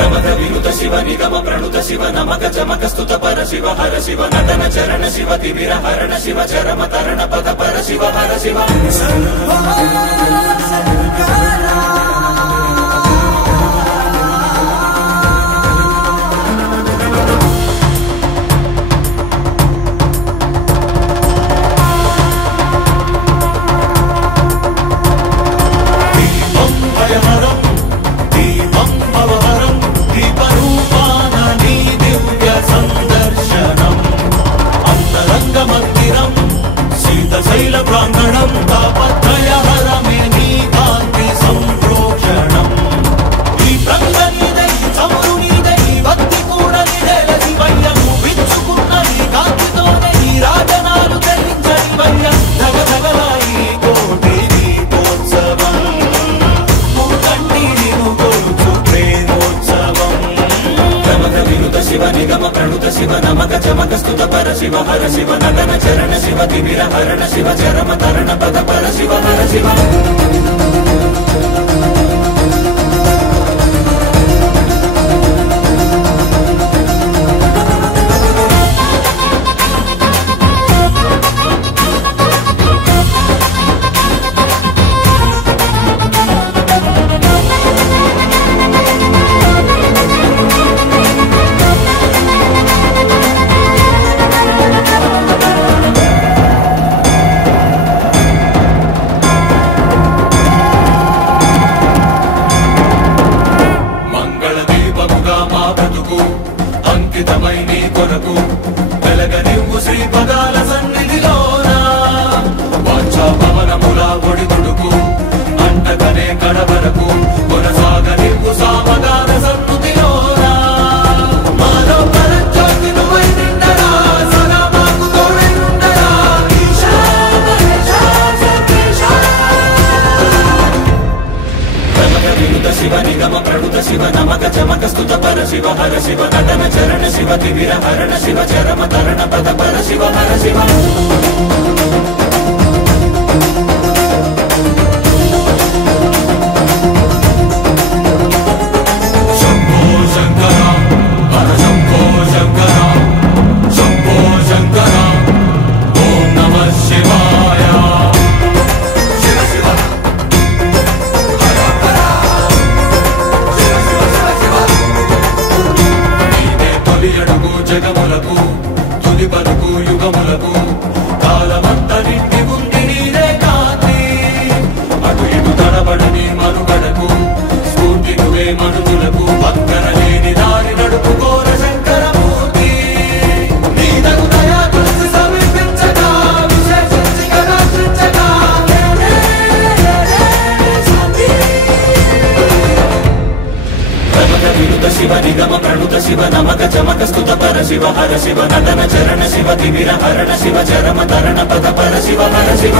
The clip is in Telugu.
प्रमथ विनुत शिव निगम प्रणुत शिव नमक चमक स्तुत पर शिव हर शिव नटन चरण शिव तिमिर हरण शिव चरम तरण पद पर शिव हर शिव శైల ప్రాంగణం తాపత్రయహరమే నీ కాంతి సంప్రోక్షణం ఈ ప్రంగనిదై చమురు నీదై భక్తి కూడా నిడల శివయ్యము విచ్చుకున్న ఈ కాంతితోనే ఈ రాజనాలు ధరించని వయ్య జగజగలాయి కోటి దీపోత్సవం మూకన్నీరిను కొలుచు ప్రేమోత్సవం ప్రమథ వినుత శివ నిగమ ప్రణుత శివ నమక చమక స్తుత పర శివ హర శివ నటన చరణ శివ తిమిర హరణ శివ చరమ తరణ పద పర శివ హర శివ అంకితమై నీ కొరకు వెలగనివ్వు శ్రీ పదాల సన్నిధిలోన వాంఛా పవనముల ఒడిదుడుకు అంటకనే కడవరకు కొనసాగనివ్వు సామగాన సన్నుతిలోన మాలో పరంజ్యోతి నువ్వై నిండరా సదా మాకు తోడై ఉండరా ఈశా మహేశా సర్వేశా ప్రమథ వినుత శివ నిగమ ప్రణుత శివ నమక చమక స్తుత పర శివ హర శివ నటన చరణ శివ తిమిర హరణ శివ చరమ తరణ పద పర శివ హర శివ శంభో శంకర హర శంభో శంకర శంభో శంకర ఓం నమః శివాయ శివ శివ అడుగు జగములకు తుది పలుకు యుగములకు కాలమంతరింటి ఉంది నీరే కాంతి అటు ఇటు తడబడని మనుగడకు స్ఫూర్తి నువ్వే మనుగులకు పక్కన లేని దారి నడుపుకోర శంకరమూర్తి నీ తగు దయా తులసి సమర్పించగా విశేషించిగా రక్షించగా ప్రమథ వినుత శివ నిగమ ప్రణుత శివ నమక చమక స్తుత పర శివ హర శివ నటన చరణ శివ తిమిర హరణ శివ చరమ తరణ పద పర శివ హర శివ